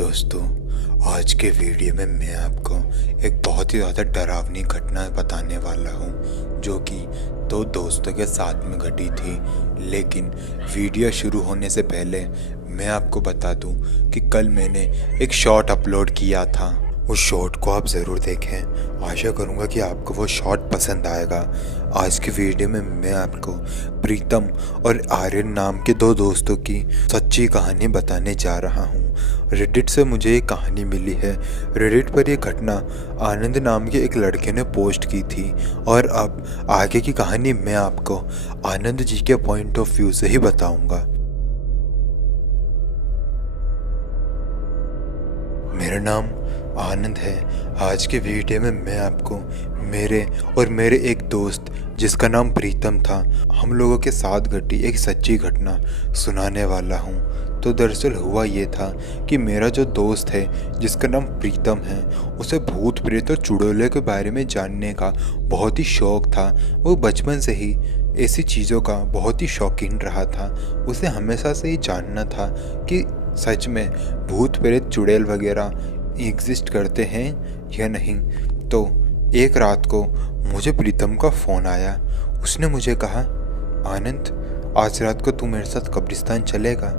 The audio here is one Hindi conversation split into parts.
दोस्तों, आज के वीडियो में मैं आपको एक बहुत ही ज़्यादा डरावनी घटना बताने वाला हूँ जो कि दो दोस्तों के साथ में घटी थी। लेकिन वीडियो शुरू होने से पहले मैं आपको बता दूँ कि कल मैंने एक शॉर्ट अपलोड किया था। उस शॉर्ट को आप ज़रूर देखें। आशा करूँगा कि आपको वो शॉर्ट पसंद आएगा। आज की वीडियो में मैं आपको प्रीतम और आर्यन नाम के दो दोस्तों की सच्ची कहानी बताने जा रहा हूँ। रेडिट से मुझे ये कहानी मिली है। रेडिट पर यह घटना आनंद नाम के एक लड़के ने पोस्ट की थी और अब आगे की कहानी मैं आपको आनंद जी के पॉइंट ऑफ व्यू से ही बताऊँगा। मेरा नाम आनंद है। आज के वीडियो में मैं आपको मेरे एक दोस्त जिसका नाम प्रीतम था, हम लोगों के साथ घटी एक सच्ची घटना सुनाने वाला हूँ। तो दरअसल हुआ ये था कि मेरा जो दोस्त है जिसका नाम प्रीतम है, उसे भूत प्रेत और चुड़ैलों के बारे में जानने का बहुत ही शौक़ था। वो बचपन से ही ऐसी चीज़ों का बहुत ही शौकीन रहा था। उसे हमेशा से ही जानना था कि सच में भूत प्रेत चुड़ैल वगैरह एग्जिस्ट करते हैं या नहीं। तो एक रात को मुझे प्रीतम का फ़ोन आया। उसने मुझे कहा, आनंद, आज रात को तू मेरे साथ कब्रिस्तान चलेगा।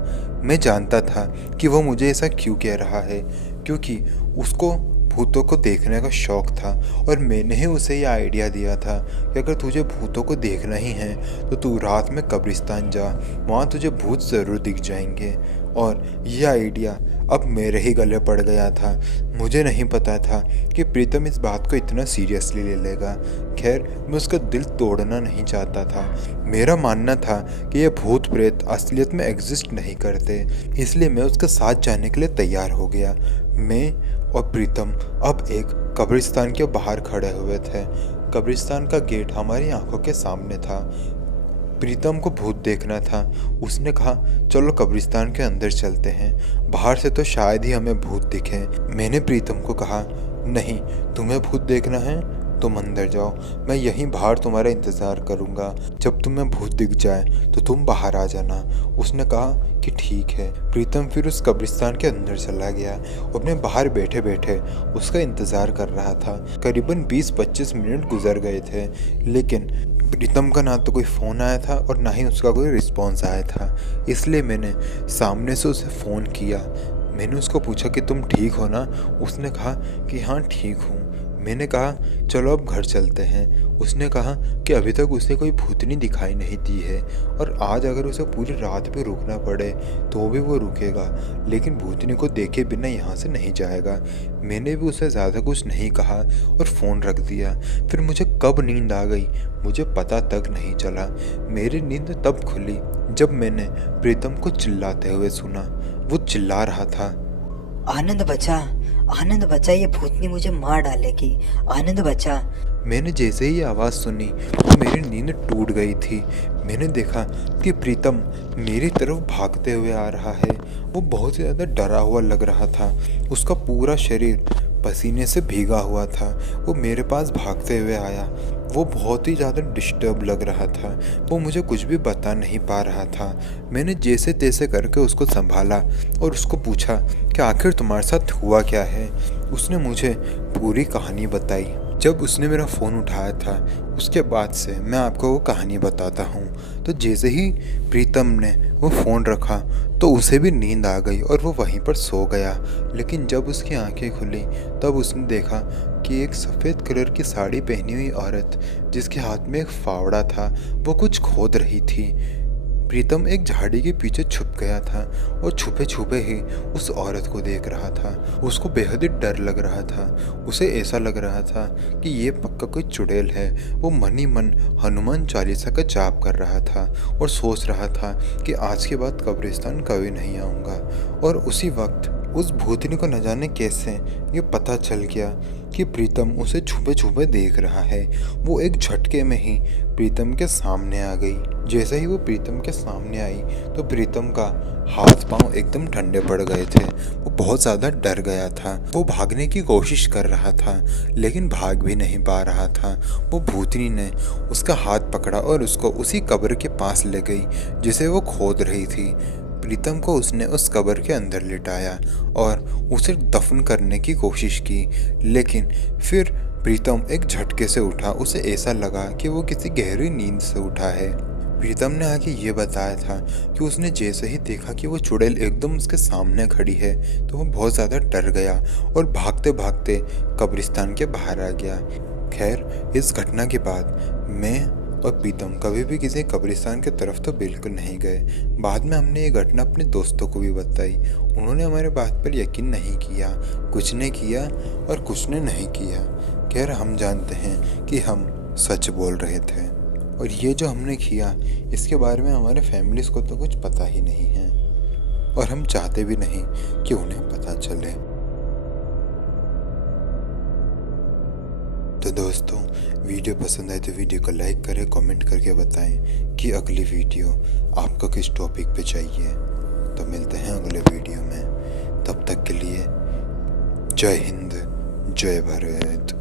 मैं जानता था कि वो मुझे ऐसा क्यों कह रहा है, क्योंकि उसको भूतों को देखने का शौक़ था और मैंने ही उसे ये आइडिया दिया था कि अगर तुझे भूतों को देखना ही है तो तू रात में कब्रिस्तान जा, वहाँ तुझे भूत ज़रूर दिख जाएंगे। और यह आइडिया अब मेरे ही गले पड़ गया था। मुझे नहीं पता था कि प्रीतम इस बात को इतना सीरियसली ले लेगा। खैर, मैं उसका दिल तोड़ना नहीं चाहता था। मेरा मानना था कि ये भूत प्रेत असलियत में एग्जिस्ट नहीं करते, इसलिए मैं उसके साथ जाने के लिए तैयार हो गया। मैं और प्रीतम अब एक कब्रिस्तान के बाहर खड़े हुए थे। कब्रिस्तान का गेट हमारी आंखों के सामने था। प्रीतम को भूत देखना था। उसने कहा, चलो कब्रिस्तान के अंदर चलते हैं, बाहर से तो शायद ही हमें भूत दिखे। मैंने प्रीतम को कहा, नहीं, तुम्हें भूत देखना है तुम अंदर जाओ, मैं यहीं बाहर तुम्हारा इंतज़ार करूंगा। जब तुम्हें भूत दिख जाए तो तुम बाहर आ जाना। उसने कहा कि ठीक है। प्रीतम फिर उस कब्रिस्तान के अंदर चला गया और मैं बाहर बैठे बैठे उसका इंतज़ार कर रहा था। करीबन 20-25 मिनट गुजर गए थे, लेकिन प्रीतम का ना तो कोई फ़ोन आया था और ना ही उसका कोई रिस्पॉन्स आया था। इसलिए मैंने सामने से उसे फ़ोन किया। मैंने उसको पूछा कि तुम ठीक हो ना? उसने कहा कि हाँ, ठीक हूँ। मैंने कहा, चलो अब घर चलते हैं। उसने कहा कि अभी तक उसे कोई भूतनी दिखाई नहीं दी है और आज अगर उसे पूरी रात भी रुकना पड़े तो भी वो रुकेगा, लेकिन भूतनी को देखे बिना यहाँ से नहीं जाएगा। मैंने भी उसे ज़्यादा कुछ नहीं कहा और फ़ोन रख दिया। फिर मुझे कब नींद आ गई मुझे पता तक नहीं चला। मेरी नींद तब खुली जब मैंने प्रीतम को चिल्लाते हुए सुना। वो चिल्ला रहा था, आनंद बचा, आनंद बचा, ये भूतनी मुझे मार डालेगी, आनंद बचा। मैंने जैसे ही आवाज़ सुनी तो मेरी नींद टूट गई थी। मैंने देखा कि प्रीतम मेरी तरफ भागते हुए आ रहा है। वो बहुत ही ज़्यादा डरा हुआ लग रहा था। उसका पूरा शरीर पसीने से भीगा हुआ था। वो मेरे पास भागते हुए आया। वो बहुत ही ज़्यादा डिस्टर्ब लग रहा था। वो मुझे कुछ भी बता नहीं पा रहा था। मैंने जैसे तैसे करके उसको संभाला और उसको पूछा कि आखिर तुम्हारे साथ हुआ क्या है। उसने मुझे पूरी कहानी बताई। जब उसने मेरा फ़ोन उठाया था उसके बाद से मैं आपको वो कहानी बताता हूँ। तो जैसे ही प्रीतम ने वो फ़ोन रखा तो उसे भी नींद आ गई और वो वहीं पर सो गया। लेकिन जब उसकी आंखें खुली तब उसने देखा कि एक सफ़ेद कलर की साड़ी पहनी हुई औरत जिसके हाथ में एक फावड़ा था, वो कुछ खोद रही थी। प्रीतम एक झाड़ी के पीछे छुप गया था और छुपे छुपे ही उस औरत को देख रहा था। उसको बेहद ही डर लग रहा था। उसे ऐसा लग रहा था कि ये पक्का कोई चुड़ैल है। वो मन ही मन हनुमान चालीसा का जाप कर रहा था और सोच रहा था कि आज के बाद कब्रिस्तान कभी नहीं आऊँगा। और उसी वक्त उस भूतनी को न जाने कैसे ये पता चल गया कि प्रीतम उसे छुपे छुपे देख रहा है। वो एक झटके में ही प्रीतम के सामने आ गई। जैसे ही वो प्रीतम के सामने आई तो प्रीतम का हाथ पांव एकदम ठंडे पड़ गए थे। वो बहुत ज़्यादा डर गया था। वो भागने की कोशिश कर रहा था लेकिन भाग भी नहीं पा रहा था। वो भूतनी ने उसका हाथ पकड़ा और उसको उसी कब्र के पास ले गई जिसे वो खोद रही थी। प्रीतम को उसने उस कब्र के अंदर लिटाया और उसे दफन करने की कोशिश की, लेकिन फिर प्रीतम एक झटके से उठा। उसे ऐसा लगा कि वो किसी गहरी नींद से उठा है। प्रीतम ने आगे ये बताया था कि उसने जैसे ही देखा कि वो चुड़ैल एकदम उसके सामने खड़ी है तो वो बहुत ज़्यादा डर गया और भागते भागते कब्रिस्तान के बाहर आ गया। खैर, इस घटना के बाद मैं और प्रीतम कभी भी किसी कब्रिस्तान की तरफ तो बिल्कुल नहीं गए। बाद में हमने ये घटना अपने दोस्तों को भी बताई। उन्होंने हमारे बात पर यकीन नहीं किया, कुछ ने किया और कुछ ने नहीं किया। खैर, हम जानते हैं कि हम सच बोल रहे थे और ये जो हमने किया इसके बारे में हमारे फैमिलीज को तो कुछ पता ही नहीं है और हम चाहते भी नहीं कि उन्हें पता चले। तो दोस्तों, वीडियो पसंद आए तो वीडियो को लाइक करें, कमेंट करके बताएं कि अगली वीडियो आपको किस टॉपिक पे चाहिए। तो मिलते हैं अगले वीडियो में, तब तक के लिए जय हिंद, जय भारत।